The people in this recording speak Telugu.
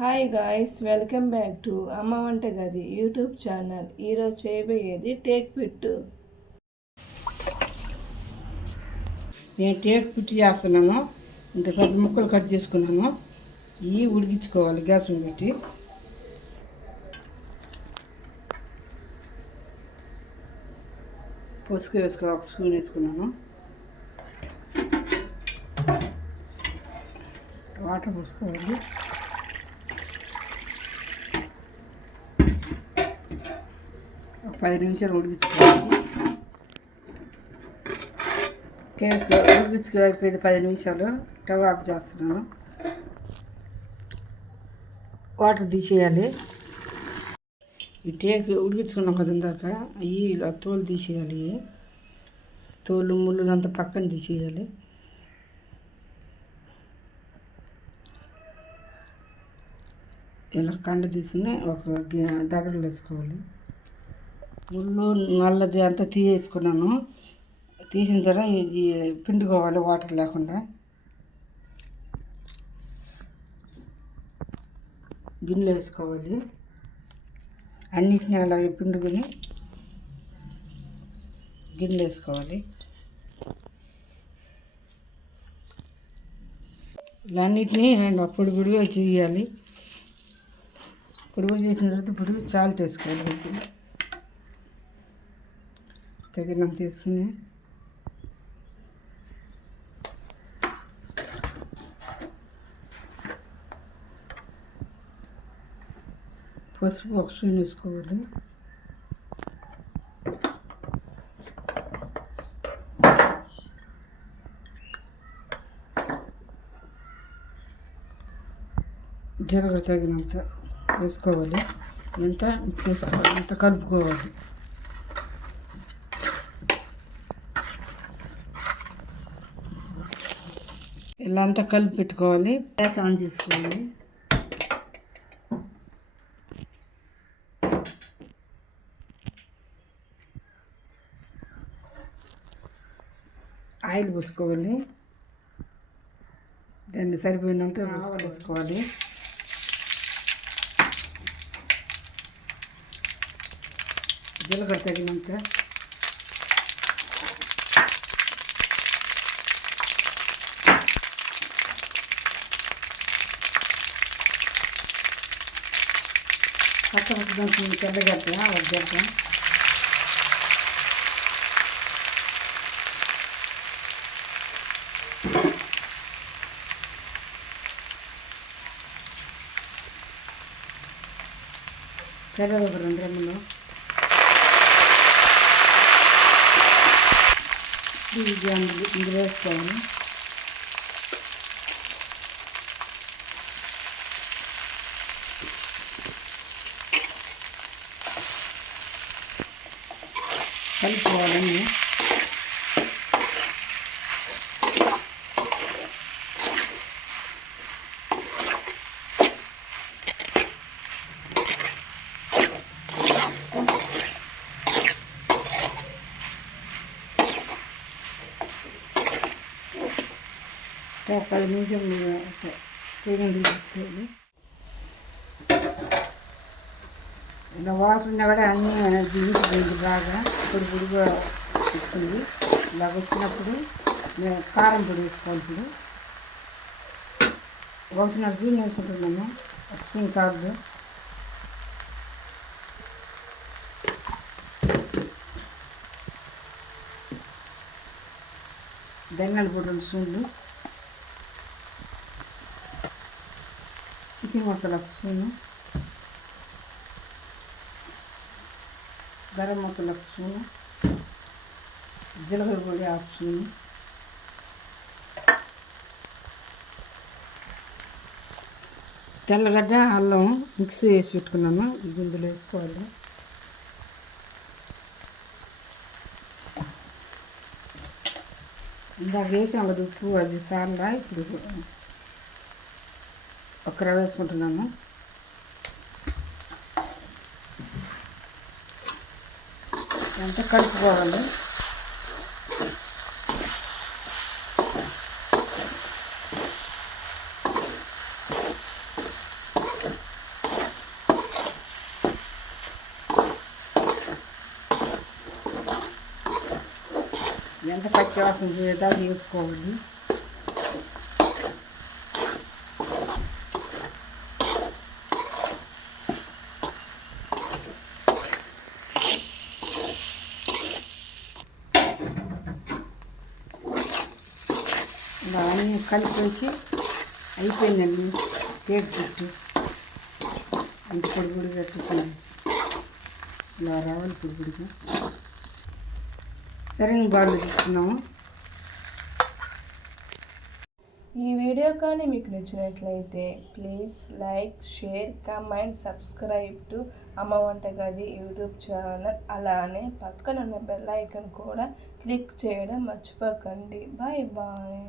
Hi guys, welcome back to అమ్మ వంట గది యూట్యూబ్ ఛానల్. ఈరోజు చేయబోయేది టేక్ పిట్టు. నేను టేక్ పిట్టు చేస్తున్నాను. ఇంత పెద్ద ముక్కలు కట్ చేసుకున్నాను. ఇవి ఉడికించుకోవాలి గ్యాస్ మీద పెట్టి. పసుపు వేసుకోవాలి, ఒక స్పూన్ వేసుకున్నాను. వాటర్ పోసుకోవాలి. ఒక 10 నిమిషాలు ఉడికించుకోవాలి. కేక్ ఉడికించుకుని అయిపోయింది 10 నిమిషాలు. స్టవ్ ఆఫ్ చేస్తున్నాను. వాటర్ తీసేయాలి. ఈ టేక్ ఉడికించుకున్నాం కదా ఇందాక, అవి ఇలా తోలు తీసేయాలి. తోలు ముళ్ళు అంతా పక్కన తీసేయాలి. ఇలా కండ తీసుకుని ఒక దబడలు వేసుకోవాలి. ముళ్ళు నల్లది అంతా తీసేసుకున్నాను. తీసిన తర్వాత ఇది పిండుకోవాలి వాటర్ లేకుండా. గిన్నెలో వేసుకోవాలి. అన్నిటిని అలాగే పిండుకొని గిన్నెలో వేసుకోవాలి. ఇలా అన్నిటినీ పొడి పొడిగా చేయాలి. పొడి పొడి చేసిన తర్వాత ఇప్పుడు సాల్ట్ వేసుకోవాలి. తగినంత తీసుకుని పసుపు ఒక స్పూన్ వేసుకోవాలి. జీలకర్ర తగినంత వేసుకోవాలి. ఎంత మిక్స్ చేసుకోవాలి, అంత కలుపుకోవాలి. ఇలా అంతా కలిపి పెట్టుకోవాలి. గ్యాస్ ఆన్ చేసుకోవాలి. ఆయిల్ పోసుకోవాలి. దాన్ని సరిపోయినంత వేసుకోవాలి. జీలకర్ర తగినంత, పచ్చపచ్చి దాంట్లో తెల్లగడ్డ ఒక గడ్డ, కరివేపాకు 2 రెమ్మలు, ఇందులో వేసుకోవాలి. కలుపుకోవాలండి. ఒక 10 నిమిషాలు పొయ్యి తీసుకోవాలి. ఇలా వాటర్ ఉన్నా కూడా అన్నీ దించిపోయింది, బాగా పొడి పొడిగా వచ్చింది. ఇలాగ వచ్చినప్పుడు కారం పొడి వేసుకోవాలి. ఇప్పుడు 1.5 స్పూన్ వేసుకుంటున్నాము. 1 స్పూన్ సాల్ట్, ధనియాల పొడి 2 స్పూన్లు, chicken masala 1 spoon, garam masala 1 spoon, జీలకర్ర పొడి 1/2 స్పూను, తెల్లగడ్డ అల్లం మిక్సీ వేసి పెట్టుకున్నాము. ఇది ఇందులో వేసుకోవాలి. ఇందాక వేసాం కదా ఉప్పు, అది సార్లా. ఇప్పుడు ఒక రవ్వ వేసుకుంటున్నాను. అంతా కలుపుకోవాలి. ఎంత పచ్చివాసన పోయేదాకా వేపుకోవాలి. ఇలా అన్నీ కలిపేసి అయిపోయిందండి టేక్ పెట్టు. అంత పొడి పెట్టుకుని ఇలా రావాలి పొడిగా. సరే బాగా తీసుకున్నాము. ఈ వీడియో కానీ మీకు నచ్చినట్లయితే please like, share, comment, subscribe to అమ్మ వంటగది యూట్యూబ్ ఛానల్. అలానే పక్కన ఉన్న బెల్ ఐకాన్ కూడా క్లిక్ చేయడం మర్చిపోకండి. Bye bye.